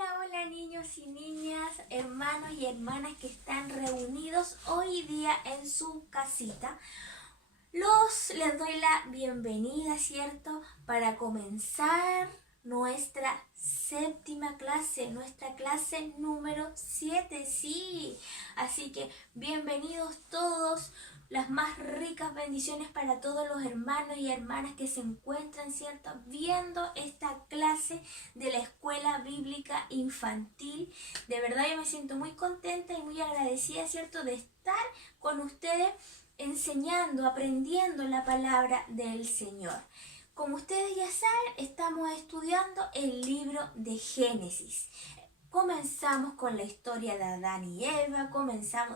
Hola niños y niñas, hermanos y hermanas que están reunidos hoy día en su casita. Les doy la bienvenida, ¿cierto? Para comenzar nuestra séptima clase, nuestra clase número 7, sí. Así que bienvenidos todos, las más ricas bendiciones para todos los hermanos y hermanas que se encuentran, ¿cierto? Viendo esta clase de la Escuela Bíblica Infantil. De verdad yo me siento muy contenta y muy agradecida, ¿cierto? De estar con ustedes enseñando, aprendiendo la palabra del Señor. Como ustedes ya saben, estamos estudiando el libro de Génesis. Comenzamos con la historia de Adán y Eva,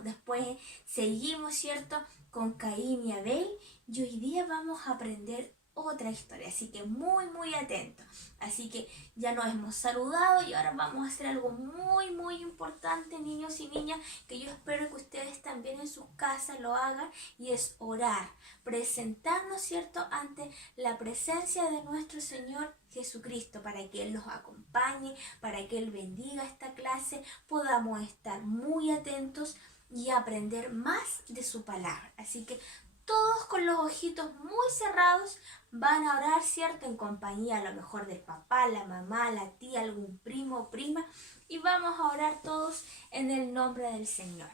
después seguimos, ¿cierto?, con Caín y Abel, y hoy día vamos a aprender otra historia, así que muy atentos. Así que ya nos hemos saludado y ahora vamos a hacer algo muy importante, niños y niñas, que yo espero que ustedes también en sus casas lo hagan, y es orar, presentarnos, ¿cierto?, ante la presencia de nuestro Señor Jesucristo, para que Él nos acompañe, para que Él bendiga esta clase, podamos estar muy atentos y aprender más de su palabra. Así que todos con los ojitos muy cerrados van a orar, ¿cierto?, en compañía a lo mejor del papá, la mamá, la tía, algún primo o prima, y vamos a orar todos en el nombre del Señor.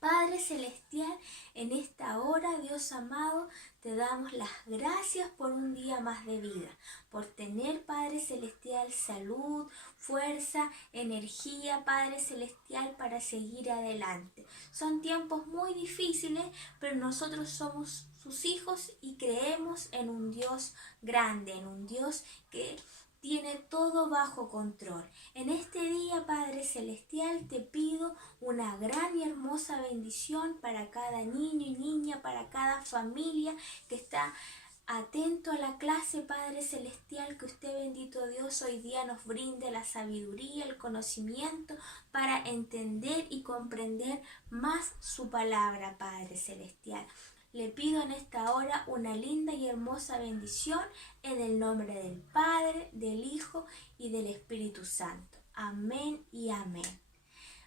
Padre Celestial, en esta hora, Dios amado, te damos las gracias por un día más de vida, por tener, Padre Celestial, salud, fuerza, energía, Padre Celestial, para seguir adelante. Son tiempos muy difíciles, pero nosotros somos sus hijos y creemos en un Dios grande, en un Dios que tiene todo bajo control. En este día, Padre Celestial, te pido una gran y hermosa bendición para cada niño y niña, para cada familia que está atento a la clase, Padre Celestial, que usted, bendito Dios, hoy día nos brinde la sabiduría, el conocimiento para entender y comprender más su palabra, Padre Celestial. Le pido en esta hora una linda y hermosa bendición en el nombre del Padre, del Hijo y del Espíritu Santo. Amén y amén.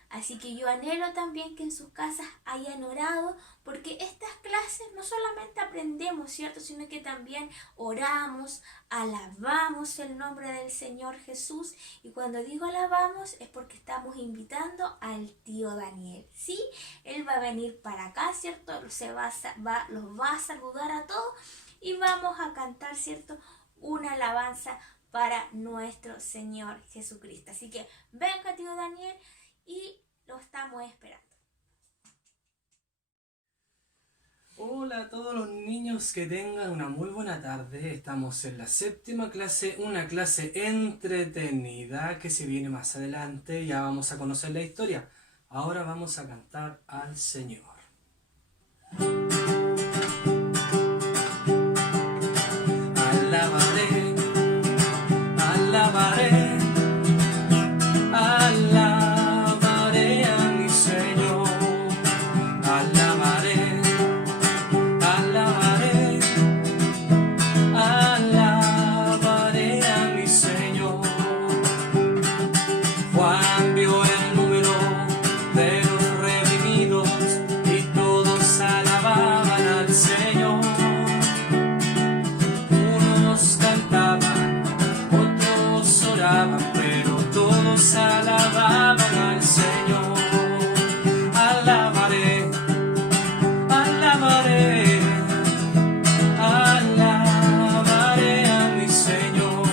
Así que yo anhelo también que en sus casas hayan orado, porque estas clases no solamente aprendemos, ¿cierto?, sino que también oramos, alabamos el nombre del Señor Jesús. Y cuando digo alabamos es porque estamos invitando al tío Daniel, ¿sí? Él va a venir para acá, ¿cierto? Los va a saludar a todos y vamos a cantar, ¿cierto?, una alabanza para nuestro Señor Jesucristo. Así que venga, tío Daniel, y lo estamos esperando. Hola a todos los niños, que tengan una muy buena tarde. Estamos en la séptima clase, una clase entretenida que se viene más adelante. Ya vamos a conocer la historia. Ahora vamos a cantar al Señor. Alabaré, alabaré. Alabaré a mi Señor, alabaré, alabaré, alabaré a mi Señor. Juan vio el número de los redimidos y todos alababan al Señor. Unos cantaban, otros oraban, pero todos alababan al Señor. Alabaré, alabaré, alabaré a mi Señor.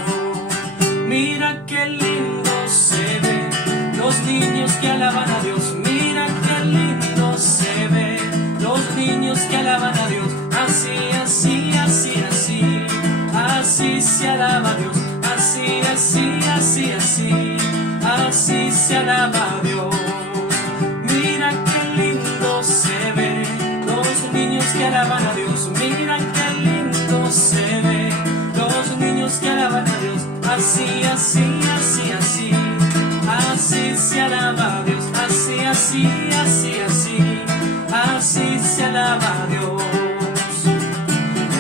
Mira qué lindo se ve los niños que alaban a Dios. Mira qué lindo se ve los niños que alaban a Dios. Así, así, así, así, así se alaba a Dios. Así, así, así, así, así se alaba a Dios. Mira qué lindo se ve los niños que alaban a Dios. Mira qué lindo se ve los niños que alaban a Dios. Así, así, así, así, así se alaba a Dios. Así, así, así, así, así se alaba a Dios.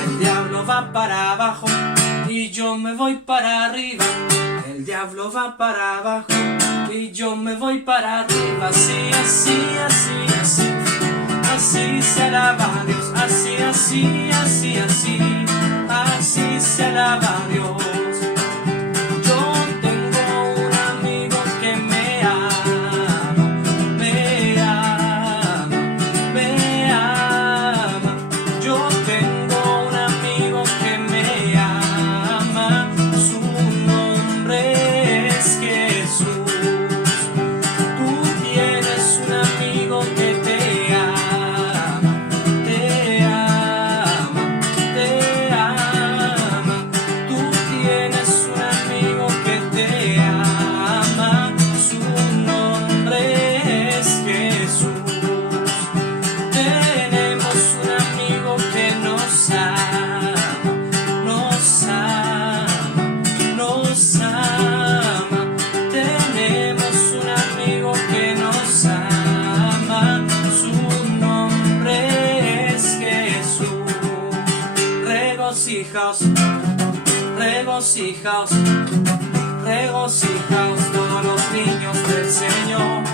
El diablo va para abajo y yo me voy para arriba. El El diablo va para abajo y yo me voy para arriba. Así, así, así, así. Así se alaba a Dios. Así, así, así, así. Así se alaba a Dios. Yo tengo un amigo que me ama, me ama, me ama. Yo tengo un amigo que me ama. Su nombre es Jesús. Tú tienes un amigo que te ama, te ama, te ama. Tú tienes un amigo que te ama. Su nombre es Jesús. Tenemos un amigo que nos ama, nos ama, nos ama. Tenemos un amigo que nos ama. Su nombre es Jesús. Regocijaos, regocijaos, regocijaos todos los niños del Señor.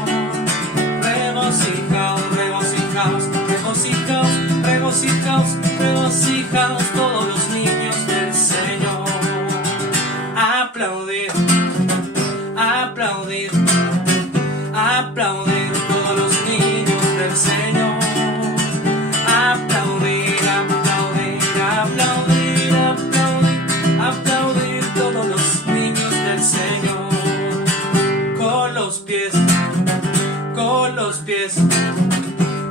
Regocijaos, regocijaos, regocijaos, regocijaos, regocijaos todos los niños del Señor. Aplaudir, aplaudir, aplaudir todos los niños del Señor. Aplaudir, aplaudir, aplaudir, aplaudir, aplaudir todos los niños del Señor. Con los pies, con los pies,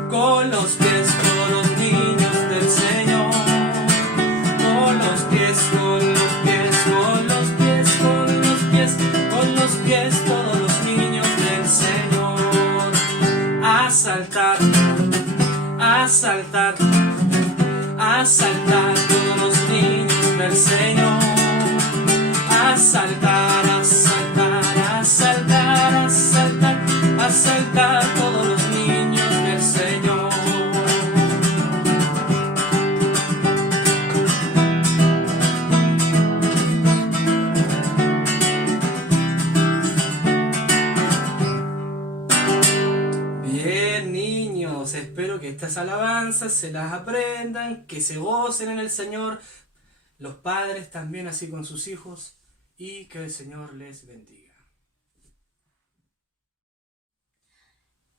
con los pies todos los niños del Señor. Con los pies, con los pies, con los pies, con los pies, con los pies todos los niños del Señor. A saltar, a saltar, a saltar todos los niños del Señor. A saltar, a saltar, a saltar, a saltar, a saltar todos los niños del Señor. Bien, niños, espero que estas alabanzas se las aprendan, que se gocen en el Señor, los padres también así con sus hijos, y que el Señor les bendiga.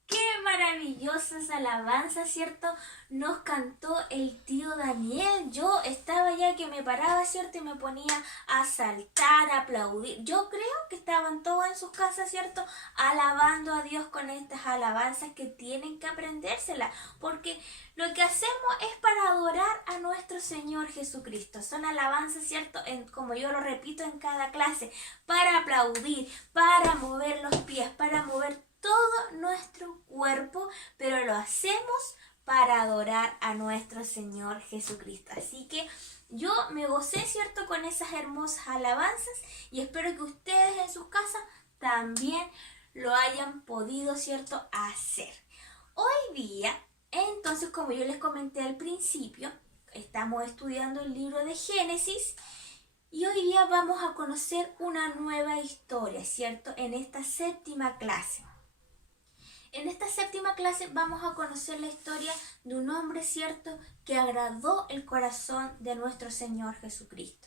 Qué maravillosas alabanzas, ¿cierto? Nos cantó el tío Daniel. Yo estaba ya que me paraba, ¿cierto? Y me ponía a saltar, a aplaudir. Yo creo que estaban todos en sus casas, ¿cierto? Alabando a Dios con estas alabanzas que tienen que aprendérselas. Porque lo que hacemos es para adorar a nuestro Señor Jesucristo. Son alabanzas, ¿cierto? Como yo lo repito en cada clase. Para aplaudir, para mover los pies, para mover todo nuestro cuerpo, pero lo hacemos para adorar a nuestro Señor Jesucristo. Así que yo me gocé, ¿cierto?, con esas hermosas alabanzas y espero que ustedes en sus casas también lo hayan podido, ¿cierto?, hacer. Hoy día, entonces, como yo les comenté al principio, estamos estudiando el libro de Génesis y hoy día vamos a conocer una nueva historia, ¿cierto?, en esta séptima clase. En esta séptima clase vamos a conocer la historia de un hombre, ¿cierto?, que agradó el corazón de nuestro Señor Jesucristo.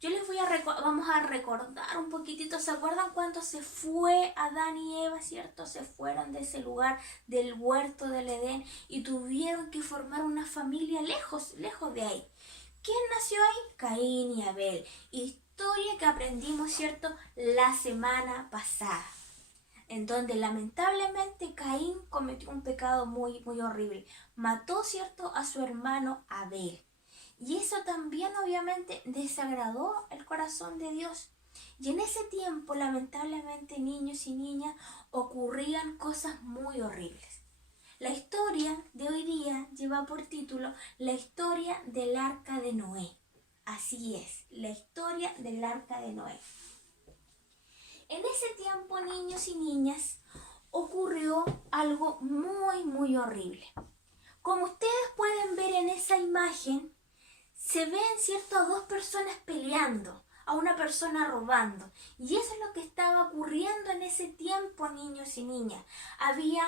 Yo les vamos a recordar un poquitito. ¿Se acuerdan cuando se fue Adán y Eva, cierto? Se fueron de ese lugar, del huerto del Edén, y tuvieron que formar una familia lejos de ahí. ¿Quién nació ahí? Caín y Abel. Historia que aprendimos, ¿cierto?, la semana pasada, en donde lamentablemente Caín cometió un pecado muy horrible. Mató, ¿cierto?, a su hermano Abel. Y eso también obviamente desagradó el corazón de Dios. Y en ese tiempo, lamentablemente, niños y niñas, ocurrían cosas muy horribles. La historia de hoy día lleva por título La historia del arca de Noé. Así es, la historia del arca de Noé. En ese tiempo, niños y niñas, ocurrió algo muy horrible. Como ustedes pueden ver en esa imagen, se ven, ¿cierto?, a dos personas peleando. a una persona robando. Y eso es lo que estaba ocurriendo en ese tiempo, niños y niñas. Había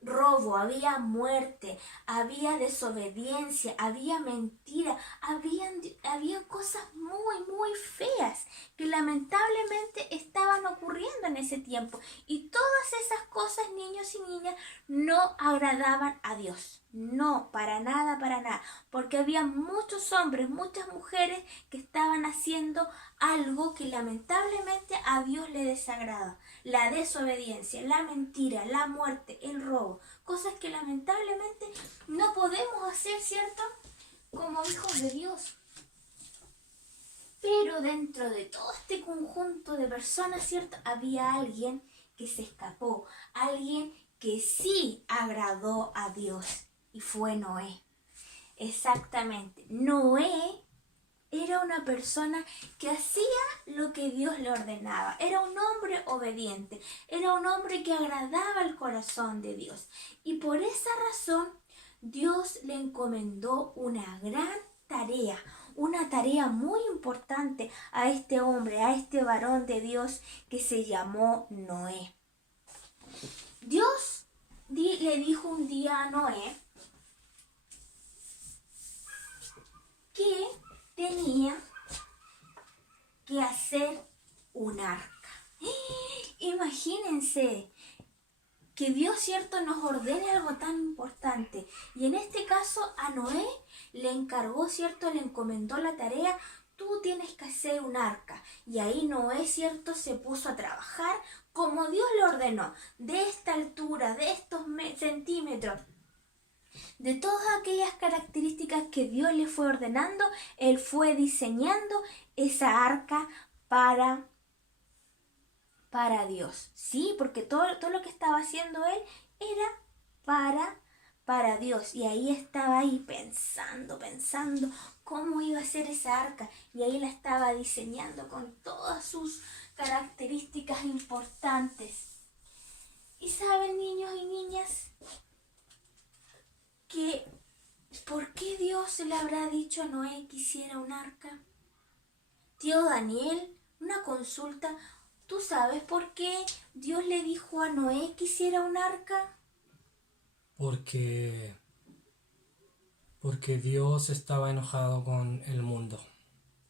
robo, había muerte, había desobediencia, había mentira, había cosas muy feas que lamentablemente estaban ocurriendo en ese tiempo. Y todas esas cosas, niños y niñas, no agradaban a Dios. No, para nada, porque había muchos hombres, muchas mujeres que estaban haciendo algo que lamentablemente a Dios le desagrada. La desobediencia, la mentira, la muerte, el robo, cosas que lamentablemente no podemos hacer, ¿cierto? Como hijos de Dios. Pero dentro de todo este conjunto de personas, ¿cierto? Había alguien que se escapó, alguien que sí agradó a Dios, y fue Noé. Exactamente, Noé era una persona que hacía lo que Dios le ordenaba. Era un hombre obediente. Era un hombre que agradaba el corazón de Dios. Y por esa razón, Dios le encomendó una gran tarea. Una tarea muy importante a este hombre, a este varón de Dios que se llamó Noé. Dios le dijo un día a Noé que tenía que hacer un arca. Imagínense que Dios, cierto, nos ordene algo tan importante. Y en este caso a Noé le encargó, cierto, le encomendó la tarea: tú tienes que hacer un arca. Y ahí Noé, cierto, se puso a trabajar como Dios le ordenó, de esta altura, de estos centímetros. De todas aquellas características que Dios le fue ordenando, Él fue diseñando esa arca para Dios. Sí, porque todo lo que estaba haciendo Él era para Dios. Y ahí estaba pensando cómo iba a ser esa arca. Y ahí la estaba diseñando con todas sus características importantes. Y saben, niños y niñas, que ¿por qué Dios le habrá dicho a Noé que hiciera un arca? Tío Daniel, una consulta. ¿Tú sabes por qué Dios le dijo a Noé que hiciera un arca? Porque Dios estaba enojado con el mundo.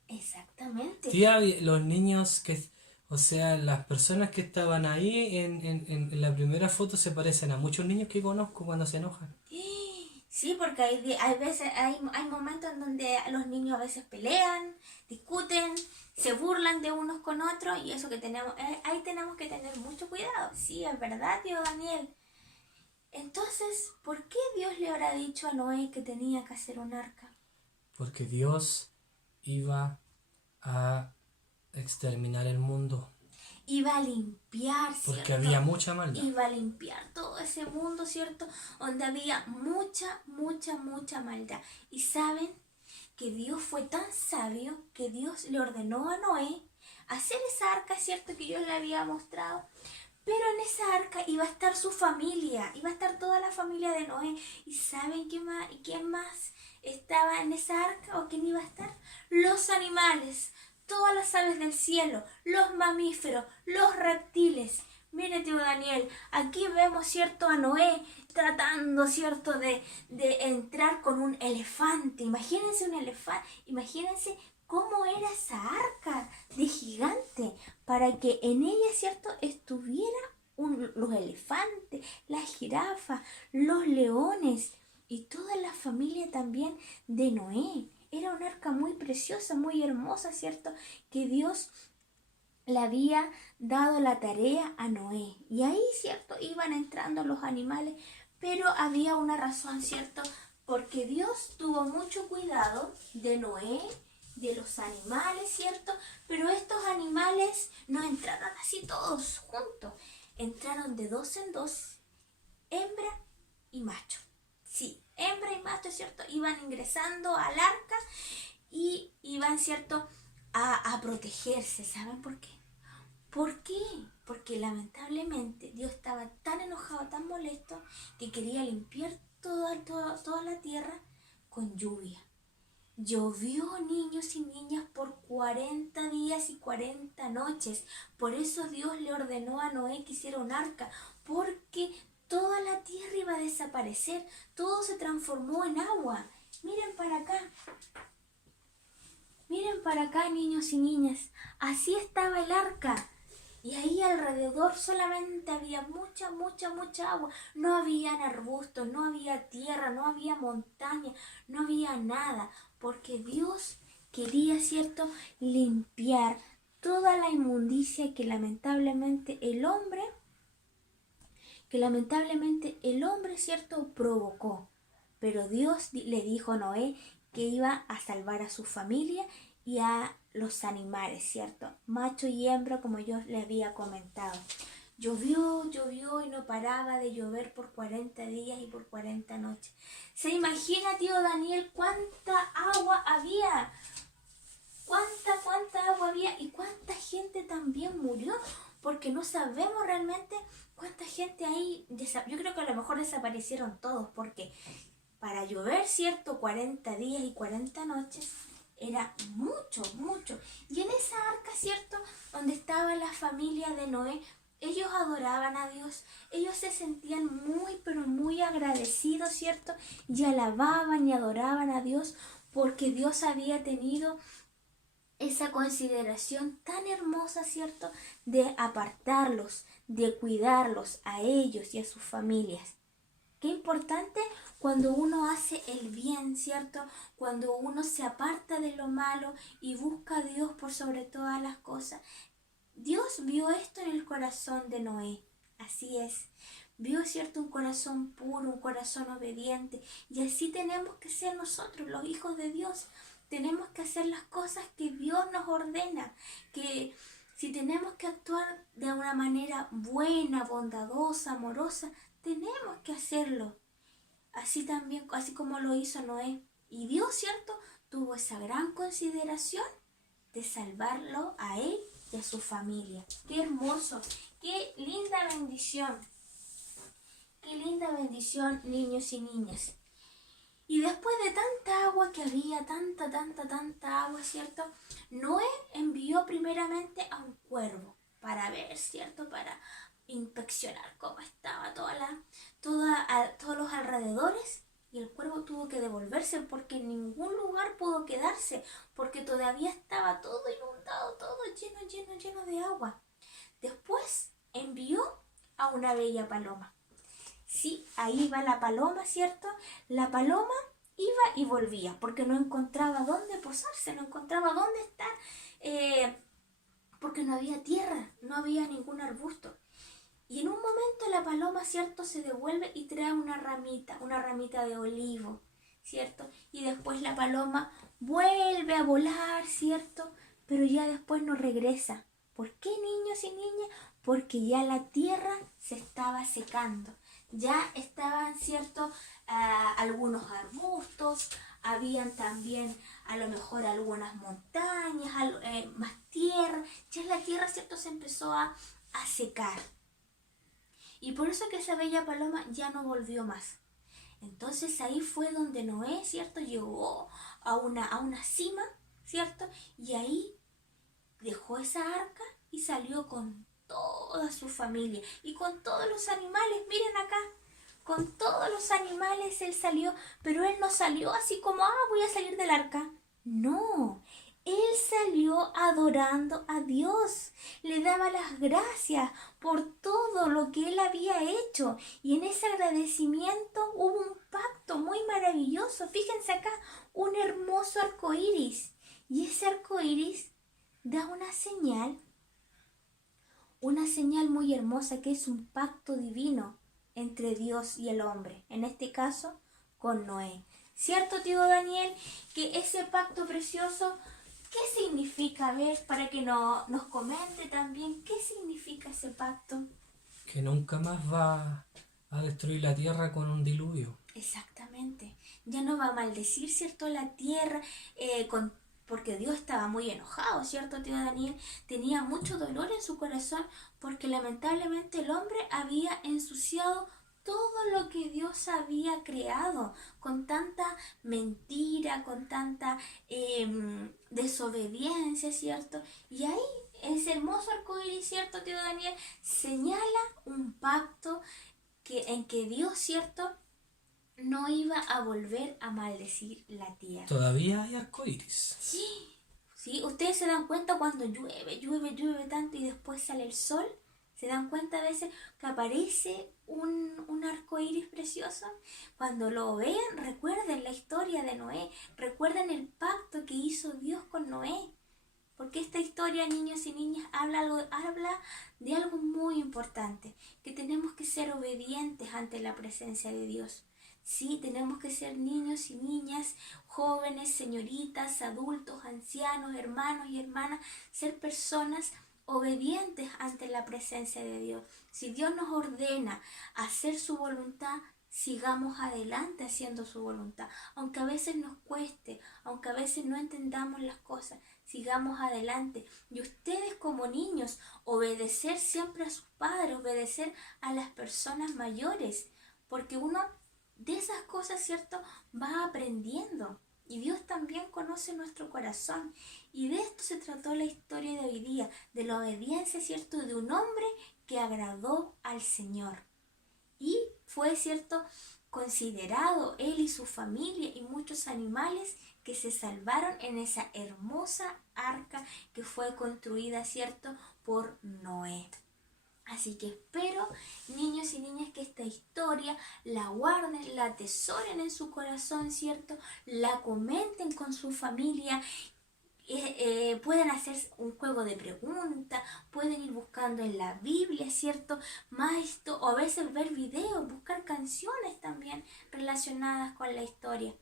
Exactamente. Sí, los niños las personas que estaban ahí en la primera foto se parecen a muchos niños que conozco cuando se enojan. Sí, porque hay momentos en donde los niños a veces pelean, discuten, se burlan de unos con otros, y eso que ahí tenemos que tener mucho cuidado. Sí, es verdad, tío Daniel. Entonces, ¿por qué Dios le habrá dicho a Noé que tenía que hacer un arca? Porque Dios iba a exterminar el mundo. Iba a limpiar, ¿cierto? Porque había mucha maldad. Iba a limpiar todo ese mundo, ¿cierto? Donde había mucha maldad. Y saben que Dios fue tan sabio que Dios le ordenó a Noé hacer esa arca, ¿cierto? Que Dios le había mostrado. Pero en esa arca iba a estar su familia, iba a estar toda la familia de Noé. ¿Y saben quién más estaba en esa arca o quién iba a estar? Los animales, todas las aves del cielo, los mamíferos, los reptiles. Mire, tío Daniel, aquí vemos, ¿cierto?, a Noé tratando, ¿cierto?, de entrar con un elefante. Imagínense un elefante, imagínense cómo era esa arca de gigante, para que en ella, ¿cierto?, estuviera los elefantes, las jirafas, los leones y toda la familia también de Noé. Era una arca muy preciosa, muy hermosa, ¿cierto?, que Dios le había dado la tarea a Noé. Y ahí, ¿cierto?, iban entrando los animales, pero había una razón, ¿cierto?, porque Dios tuvo mucho cuidado de Noé, de los animales, ¿cierto? Pero estos animales no entraron así todos juntos. Entraron de dos en dos, hembra y macho. Sí, hembra y macho, ¿cierto? Iban ingresando al arca y iban, ¿cierto?, a protegerse. ¿Saben por qué? ¿Por qué? Porque lamentablemente Dios estaba tan enojado, tan molesto, que quería limpiar toda la tierra con lluvia. Llovió, niños y niñas, por 40 días y 40 noches. Por eso Dios le ordenó a Noé que hiciera un arca, porque toda la tierra iba a desaparecer, todo se transformó en agua. Miren para acá, niños y niñas. Así estaba el arca. Y ahí alrededor solamente había mucha agua. No habían arbustos, no había tierra, no había montaña, no había nada. Porque Dios quería, ¿cierto?, limpiar toda la inmundicia que lamentablemente el hombre, ¿cierto?, provocó. Pero Dios le dijo a Noé que iba a salvar a su familia y a los animales, ¿cierto? Macho y hembra, como yo le había comentado. Llovió y no paraba de llover por 40 días y por 40 noches. ¿Se imagina, tío Daniel, cuánta agua había? ¿Cuánta agua había? Y cuánta gente también murió, porque no sabemos realmente cuánta gente ahí. Yo creo que a lo mejor desaparecieron todos, porque para llover, ¿cierto?, 40 días y 40 noches, era mucho. Y en esa arca, ¿cierto?, donde estaba la familia de Noé, ellos adoraban a Dios, ellos se sentían muy agradecidos, ¿cierto?, y alababan y adoraban a Dios, porque Dios había tenido esa consideración tan hermosa, ¿cierto?, de apartarlos, de cuidarlos a ellos y a sus familias. Qué importante cuando uno hace el bien, ¿cierto? Cuando uno se aparta de lo malo y busca a Dios por sobre todas las cosas. Dios vio esto en el corazón de Noé. Así es. Vio, ¿cierto?, un corazón puro, un corazón obediente. Y así tenemos que ser nosotros, los hijos de Dios. Tenemos que hacer las cosas que Dios nos ordena. Que si tenemos que actuar de una manera buena, bondadosa, amorosa, tenemos que hacerlo. Así como lo hizo Noé. Y Dios, ¿cierto?, tuvo esa gran consideración de salvarlo a él y a su familia. ¡Qué hermoso! ¡Qué linda bendición! ¡Qué linda bendición, niños y niñas! Y después de tanta agua que había, tanta agua, ¿cierto?, Noé envió primeramente a un cuervo para ver, ¿cierto?, para inspeccionar cómo estaba todos los alrededores, y el cuervo tuvo que devolverse porque en ningún lugar pudo quedarse, porque todavía estaba todo inundado, todo lleno de agua. Después envió a una bella paloma. Sí, ahí va la paloma, ¿cierto? La paloma iba y volvía porque no encontraba dónde posarse, no encontraba dónde estar, porque no había tierra, no había ningún arbusto. Y en un momento la paloma, ¿cierto?, se devuelve y trae una ramita de olivo, ¿cierto? Y después la paloma vuelve a volar, ¿cierto? Pero ya después no regresa. ¿Por qué, niños y niñas? Porque ya la tierra se estaba secando. Ya estaban, ¿cierto?, algunos arbustos, habían también a lo mejor algunas montañas, más tierra. Ya la tierra, ¿cierto?, se empezó a secar. Y por eso que esa bella paloma ya no volvió más. Entonces ahí fue donde Noé, ¿cierto?, llegó a una cima, ¿cierto? Y ahí dejó esa arca y salió con toda su familia y con todos los animales. Miren acá, con todos los animales él salió, pero él no salió así como, voy a salir del arca. No, él salió adorando a Dios, le daba las gracias por todo lo que él había hecho, y en ese agradecimiento hubo un pacto muy maravilloso. Fíjense acá, un hermoso arco iris, y ese arco iris da una señal muy hermosa, que es un pacto divino entre Dios y el hombre, en este caso con Noé. ¿Cierto, tío Daniel? Que ese pacto precioso, ¿qué significa? A ver, para que nos comente también, ¿qué significa ese pacto? Que nunca más va a destruir la tierra con un diluvio. Exactamente. Ya no va a maldecir, ¿cierto?, la tierra, porque Dios estaba muy enojado, ¿cierto, tío Daniel? Tenía mucho dolor en su corazón porque lamentablemente el hombre había ensuciado todo lo que Dios había creado, con tanta mentira, con tanta desobediencia, ¿cierto? Y ahí ese hermoso arcoíris, ¿cierto, tío Daniel? Señala un pacto en que Dios, ¿cierto?, no iba a volver a maldecir la tierra. Todavía hay arcoíris. Sí, ustedes se dan cuenta cuando llueve tanto y después sale el sol. ¿Se dan cuenta a veces que aparece un arco iris precioso? Cuando lo vean, recuerden la historia de Noé, recuerden el pacto que hizo Dios con Noé. Porque esta historia, niños y niñas, habla de algo muy importante, que tenemos que ser obedientes ante la presencia de Dios. Sí, tenemos que ser niños y niñas, jóvenes, señoritas, adultos, ancianos, hermanos y hermanas, ser personas obedientes ante la presencia de Dios. Si Dios nos ordena hacer su voluntad, sigamos adelante haciendo su voluntad. Aunque a veces nos cueste, aunque a veces no entendamos las cosas, sigamos adelante. Y ustedes como niños, obedecer siempre a sus padres, obedecer a las personas mayores, porque uno de esas cosas, ¿cierto?, va aprendiendo. Y Dios también conoce nuestro corazón. Y de esto se trató la historia de hoy día, de la obediencia, ¿cierto?, de un hombre que agradó al Señor. Y fue, ¿cierto?, considerado él y su familia y muchos animales que se salvaron en esa hermosa arca que fue construida, ¿cierto?, por Noé. Así que espero, niños y niñas, que esta historia la guarden, la atesoren en su corazón, ¿cierto? La comenten con su familia. Pueden hacer un juego de preguntas, pueden ir buscando en la Biblia, ¿cierto?, más esto, o a veces ver videos, buscar canciones también relacionadas con la historia.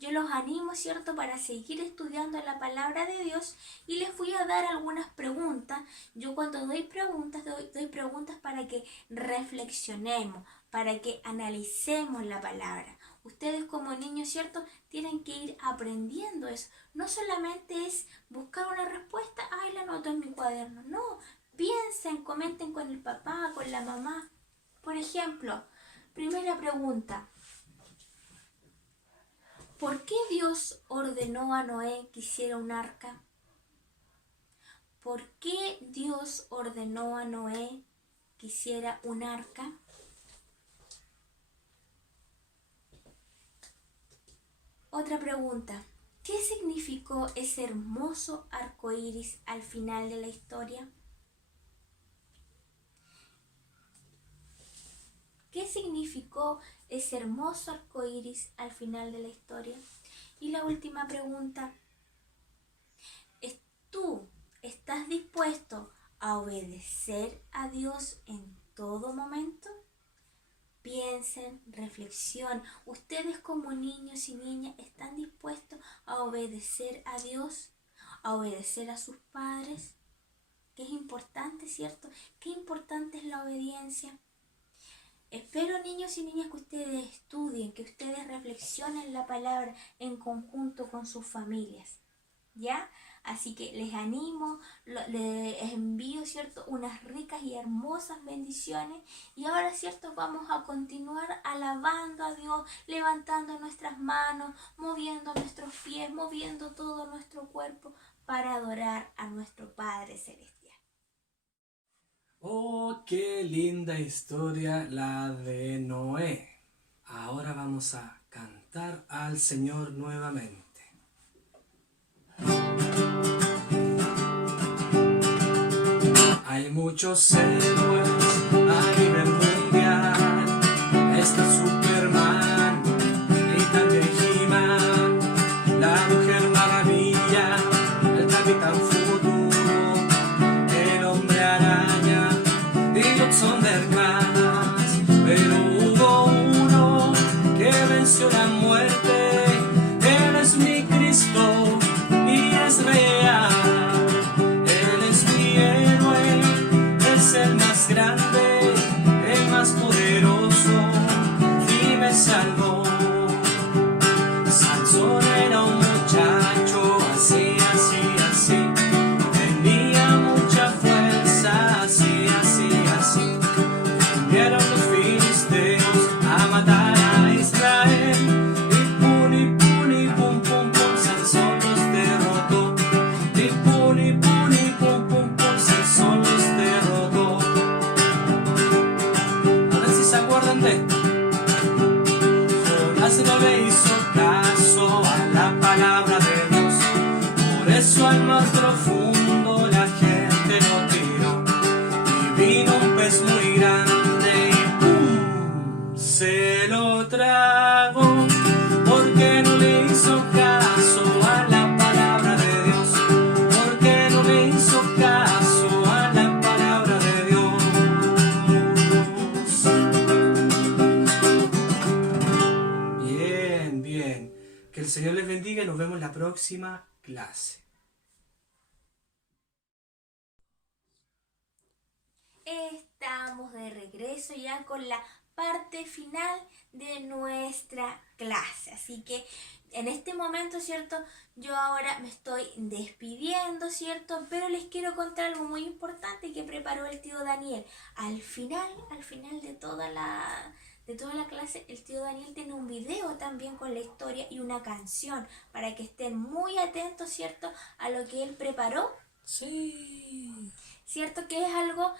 Yo los animo, ¿cierto?, para seguir estudiando la palabra de Dios, y les voy a dar algunas preguntas. Yo cuando doy preguntas para que reflexionemos, para que analicemos la palabra. Ustedes como niños, ¿cierto?, tienen que ir aprendiendo eso. No solamente es buscar una respuesta, ay, la anoto en mi cuaderno. No, piensen, comenten con el papá, con la mamá. Por ejemplo, primera pregunta. ¿Por qué Dios ordenó a Noé que hiciera un arca? ¿Por qué Dios ordenó a Noé que hiciera un arca? Otra pregunta. ¿Qué significó ese hermoso arco iris al final de la historia? ¿Qué significó ese hermoso arco iris al final de la historia? Y la última pregunta. ¿Tú estás dispuesto a obedecer a Dios en todo momento? Piensen, reflexionen. ¿Ustedes como niños y niñas están dispuestos a obedecer a Dios? ¿A obedecer a sus padres? Que es importante, ¿cierto? Qué importante es la obediencia. Espero, niños y niñas, que ustedes estudien, que ustedes reflexionen la palabra en conjunto con sus familias, ¿ya? Así que les animo, les envío, ¿cierto?, unas ricas y hermosas bendiciones. Y ahora, ¿cierto?, vamos a continuar alabando a Dios, levantando nuestras manos, moviendo nuestros pies, moviendo todo nuestro cuerpo para adorar a nuestro Padre Celestial. Oh, qué linda historia la de Noé. Ahora vamos a cantar al Señor nuevamente. Hay muchos héroes a nivel mundial. Está Superman y también He-Man, la Mujer Maravilla, el Capitán Futuro, el Hombre Araña y los Thundercats. Pero hubo uno que venció la muerte. Él es mi Cristo y es real. Él es mi héroe, es el más grande. de Dios. Por eso al más profundo la gente lo tiró. Y vino un pez muy grande y ¡pum! Se lo tragó. Porque no le hizo caso a la palabra de Dios. Porque no le hizo caso a la palabra de Dios. Bien, bien. Que el Señor les bendiga y nos vemos en la próxima clase. Estamos de regreso ya con la parte final de nuestra clase. Así que en este momento, ¿cierto? Yo ahora me estoy despidiendo, ¿cierto? Pero les quiero contar algo muy importante que preparó el tío Daniel. Al final de toda la clase, el tío Daniel tiene un video también con la historia y una canción para que estén muy atentos, ¿cierto? A lo que él preparó. Sí. ¿Cierto? Que es algo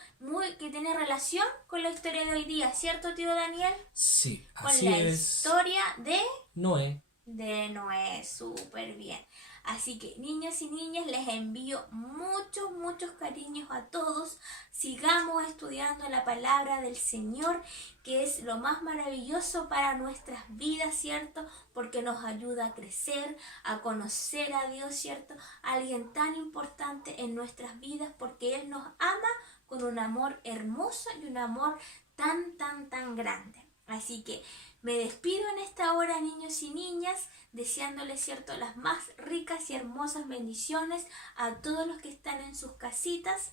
que tiene relación con la historia de hoy día, ¿cierto, tío Daniel? Sí, Con así la es. historia de Noé. Noé, súper bien. Así que niños y niñas, les envío muchos cariños a todos. Sigamos estudiando la palabra del Señor, que es lo más maravilloso para nuestras vidas, ¿cierto? Porque nos ayuda a crecer, a conocer a Dios, ¿cierto? Alguien tan importante en nuestras vidas, porque Él nos ama con un amor hermoso y un amor tan grande. Así que me despido en esta hora, niños y niñas, deseándoles, ¿cierto?, las más ricas y hermosas bendiciones a todos los que están en sus casitas.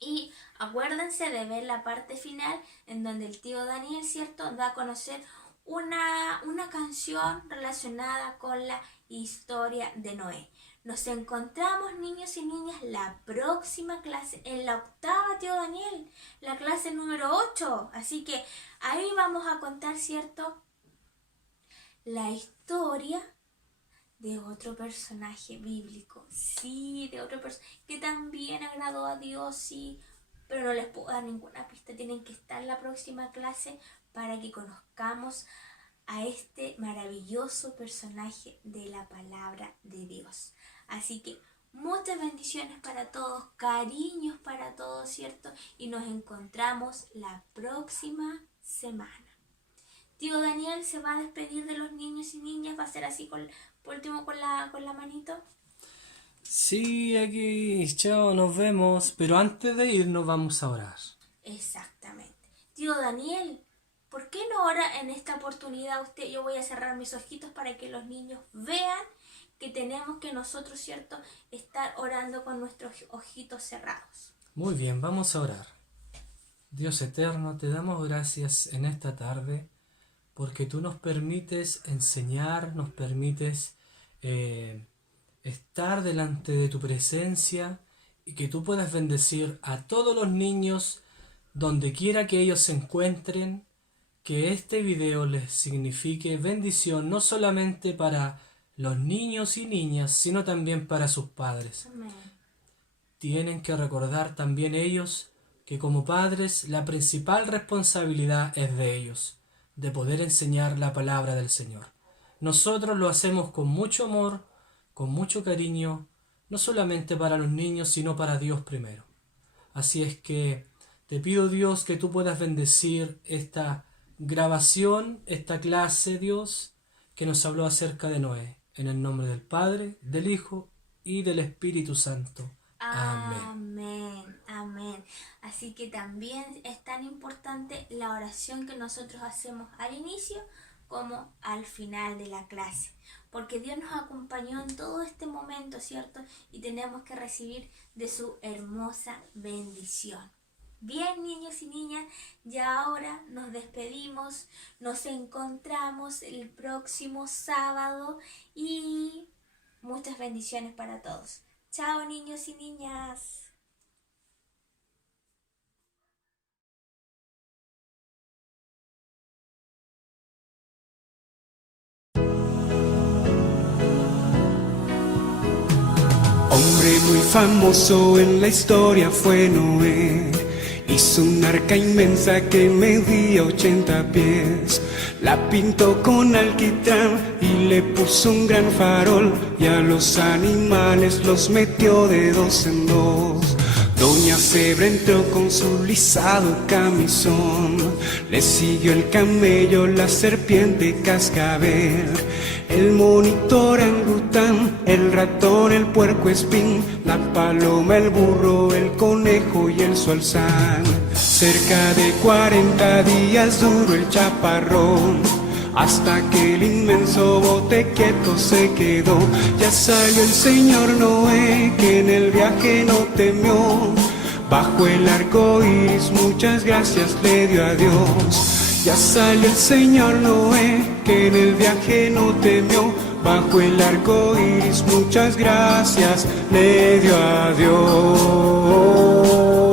Y acuérdense de ver la parte final en donde el tío Daniel, ¿cierto?, da a conocer una canción relacionada con la historia de Noé. Nos encontramos, niños y niñas, la próxima clase, en la octava, tío Daniel, la clase número 8. Así que ahí vamos a contar, ¿cierto?, la historia de otro personaje bíblico. Sí, de otro personaje que también agradó a Dios, sí, pero no les puedo dar ninguna pista. Tienen que estar en la próxima clase para que conozcamos a este maravilloso personaje de la palabra de Dios. Así que muchas bendiciones para todos, cariños para todos, ¿cierto? Y nos encontramos la próxima semana. Tío Daniel se va a despedir de los niños y niñas, va a ser así por último con la manito. Sí, aquí, chao, nos vemos. Pero antes de irnos vamos a orar. Exactamente. Tío Daniel, ¿por qué no ora en esta oportunidad usted? Yo voy a cerrar mis ojitos para que los niños vean que tenemos que nosotros, ¿cierto?, estar orando con nuestros ojitos cerrados. Muy bien, vamos a orar. Dios eterno, te damos gracias en esta tarde porque tú nos permites enseñar, nos permites estar delante de tu presencia y que tú puedas bendecir a todos los niños donde quiera que ellos se encuentren, que este video les signifique bendición no solamente para los niños y niñas, sino también para sus padres. Amén. Tienen que recordar también ellos que como padres la principal responsabilidad es de ellos, de poder enseñar la palabra del Señor. Nosotros lo hacemos con mucho amor, con mucho cariño, no solamente para los niños, sino para Dios primero. Así es que te pido, Dios, que tú puedas bendecir esta grabación, esta clase, Dios, que nos habló acerca de Noé. En el nombre del Padre, del Hijo y del Espíritu Santo. Amén. Amén. Así que también es tan importante la oración que nosotros hacemos al inicio como al final de la clase. Porque Dios nos acompañó en todo este momento, ¿cierto? Y tenemos que recibir de su hermosa bendición. Bien, niños y niñas, ya ahora nos despedimos, nos encontramos el próximo sábado y muchas bendiciones para todos. Chao, niños y niñas. Hombre muy famoso en la historia fue Noé, Hizo una arca inmensa que medía 80 pies. La pintó con alquitrán y le puso un gran farol, y a los animales los metió de dos en dos. Doña Cebra entró con su lisado camisón, le siguió el camello, la serpiente cascabel, el monito orangután, el ratón, el puerco espín, la paloma, el burro, el conejo y el zorzal. Cerca de 40 días duró el chaparrón, hasta que el inmenso bote quieto se quedó. Ya salió el señor Noé, que en el viaje no temió. Bajo el arco iris muchas gracias le dio a Dios. Ya salió el señor Noé, que en el viaje no temió. Bajo el arco iris muchas gracias le dio a Dios.